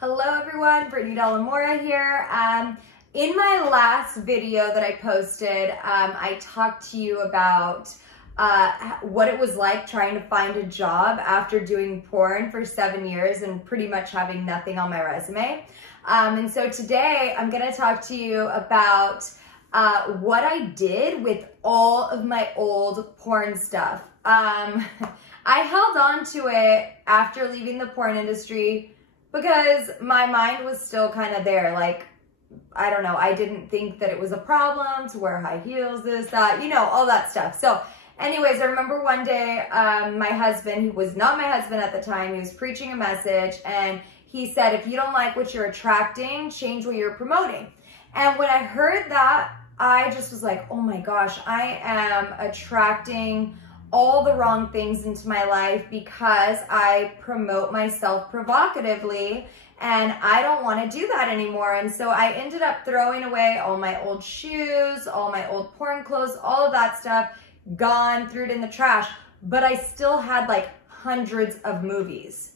Hello everyone, Brittany Delamora here. In my last video that I posted, I talked to you about what it was like trying to find a job after doing porn for 7 years and pretty much having nothing on my resume. And so today I'm gonna talk to you about what I did with all of my old porn stuff. I held on to it after leaving the porn industry because my mind was still kind of there. Like, I don't know, I didn't think that it was a problem to wear high heels, this, that, you know, all that stuff. So anyways, I remember one day, my husband, who was not my husband at the time, he was preaching a message and he said, if you don't like what you're attracting, change what you're promoting. And when I heard that, I just was like, oh my gosh, I am attracting all the wrong things into my life because I promote myself provocatively and I don't want to do that anymore. And so I ended up throwing away all my old shoes, all my old porn clothes, all of that stuff, gone, threw it in the trash, but I still had like hundreds of movies.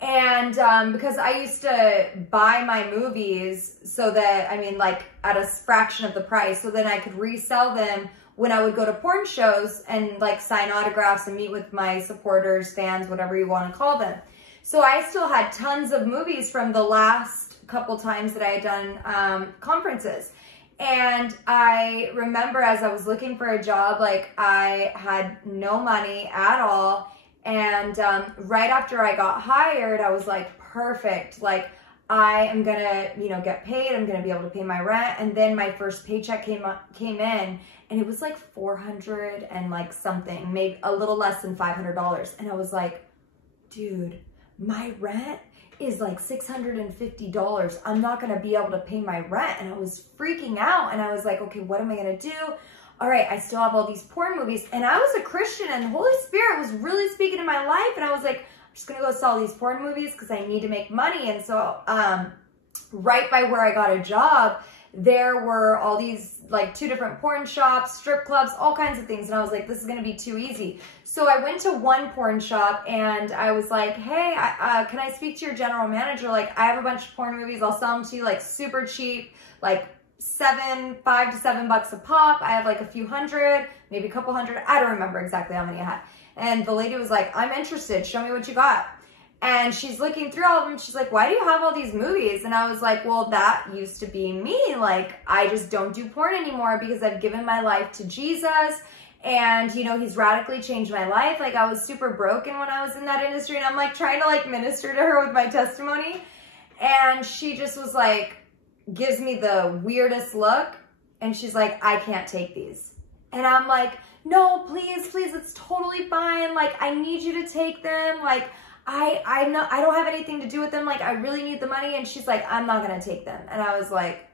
And because I used to buy my movies so that, I mean, like at a fraction of the price, so then I could resell them when I would go to porn shows and like sign autographs and meet with my supporters, fans, whatever you want to call them. So I still had tons of movies from the last couple times that I had done conferences. And I remember as I was looking for a job, like I had no money at all. And right after I got hired, I was like, perfect. Like I am gonna, you know, get paid. I'm gonna be able to pay my rent. And then my first paycheck came in, and it was like 400 and like something, maybe a little less than $500. And I was like, dude, my rent is like $650. I'm not gonna be able to pay my rent. And I was freaking out. And I was like, okay, what am I gonna do? All right, I still have all these porn movies. And I was a Christian and the Holy Spirit was really speaking in my life. And I was like, I'm just gonna go sell these porn movies because I need to make money. And so right by where I got a job, there were all these like 2 different porn shops, strip clubs, all kinds of things. And I was like, this is gonna be too easy. So I went to one porn shop and I was like, hey, can I speak to your general manager? Like I have a bunch of porn movies. I'll sell them to you like super cheap, like $5 to $7 a pop. I have like a few hundred, maybe a couple hundred. I don't remember exactly how many I had. And the lady was like, I'm interested. Show me what you got. And she's looking through all of them. She's like, why do you have all these movies? And I was like, well, that used to be me. Like, I just don't do porn anymore because I've given my life to Jesus. And, you know, he's radically changed my life. Like, I was super broken when I was in that industry. And I'm like trying to like minister to her with my testimony. And she just was like, gives me the weirdest look. And she's like, I can't take these. And I'm like, no, please, please, it's totally fine. Like, I need you to take them. Like, I don't have anything to do with them. Like, I really need the money. And she's like, I'm not going to take them. And I was like,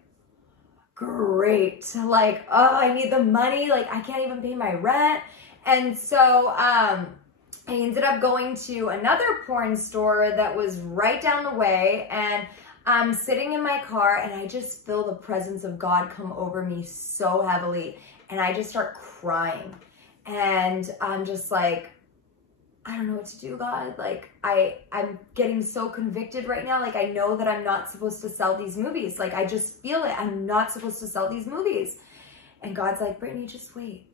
great. Like, oh, I need the money. Like, I can't even pay my rent. And so, I ended up going to another porn store that was right down the way. And I'm sitting in my car and I just feel the presence of God come over me so heavily. And I just start crying. And I'm just like, I don't know what to do, God. Like, I'm getting so convicted right now. Like, I know that I'm not supposed to sell these movies. Like, I just feel it. I'm not supposed to sell these movies. And God's like, Brittany, just wait.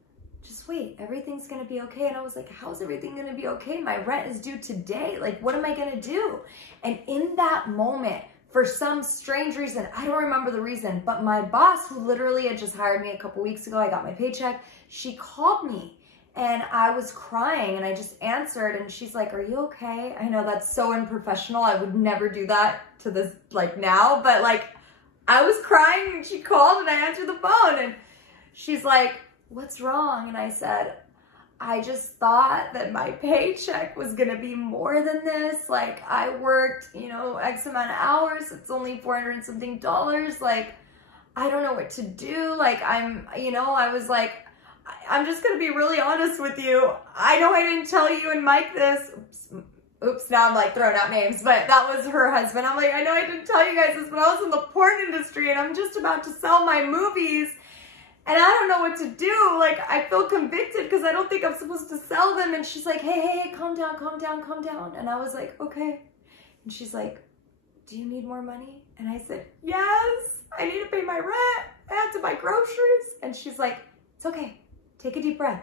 Just wait. Everything's going to be okay. And I was like, how's everything going to be okay? My rent is due today. Like, what am I going to do? And in that moment, for some strange reason, I don't remember the reason, but my boss, who literally had just hired me a couple weeks ago, I got my paycheck, she called me. And I was crying and I just answered and she's like, are you okay? I know that's so unprofessional. I would never do that to this like now, but like I was crying and she called and I answered the phone and she's like, what's wrong? And I said, I just thought that my paycheck was going to be more than this. Like I worked, you know, X amount of hours. It's only $400 and something. Like, I don't know what to do. Like I was like, I'm just going to be really honest with you. I know I didn't tell you and Mike this. Oops, now I'm like throwing out names, but that was her husband. I'm like, I know I didn't tell you guys this, but I was in the porn industry and I'm just about to sell my movies and I don't know what to do. Like, I feel convicted because I don't think I'm supposed to sell them. And she's like, hey, calm down, calm down, calm down. And I was like, okay. And she's like, do you need more money? And I said, yes, I need to pay my rent. I have to buy groceries. And she's like, it's okay. Take a deep breath.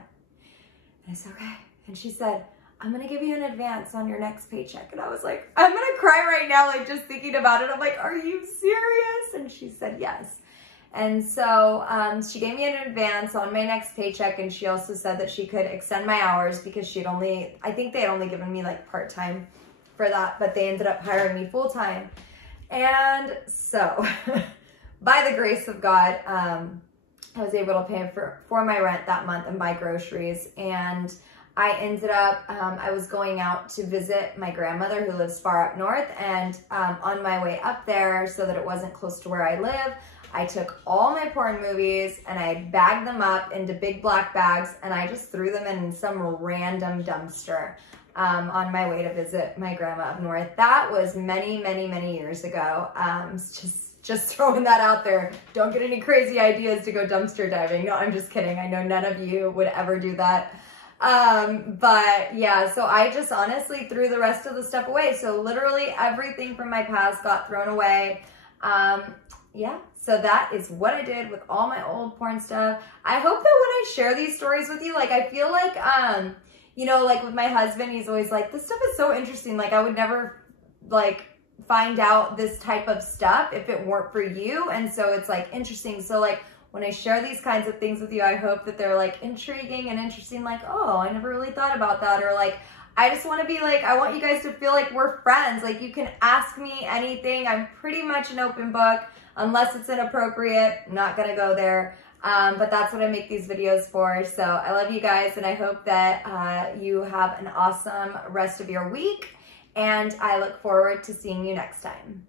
And I said, okay. And she said, I'm gonna give you an advance on your next paycheck. And I was like, I'm gonna cry right now, like just thinking about it. I'm like, are you serious? And she said, yes. And so she gave me an advance on my next paycheck, and she also said that she could extend my hours because I think they had only given me like part-time for that, but they ended up hiring me full-time. And so by the grace of God, I was able to pay for my rent that month and buy groceries. And I ended up, I was going out to visit my grandmother who lives far up north, and on my way up there, so that it wasn't close to where I live, I took all my porn movies and I bagged them up into big black bags, and I just threw them in some random dumpster on my way to visit my grandma up north. That was many, many, many years ago. Just throwing that out there. Don't get any crazy ideas to go dumpster diving. No, I'm just kidding. I know none of you would ever do that. But yeah, so I just honestly threw the rest of the stuff away. So literally everything from my past got thrown away. Yeah, so that is what I did with all my old porn stuff. I hope that when I share these stories with you, like I feel like, you know, like with my husband, he's always like, this stuff is so interesting. Like I would never like find out this type of stuff if it weren't for you. And so it's like interesting. So like when I share these kinds of things with you, I hope that they're like intriguing and interesting. Like, oh, I never really thought about that. Or like, I just want to be like, I want you guys to feel like we're friends. Like you can ask me anything. I'm pretty much an open book. Unless it's inappropriate, I'm not gonna go there. But that's what I make these videos for. So I love you guys, and I hope that you have an awesome rest of your week. And I look forward to seeing you next time.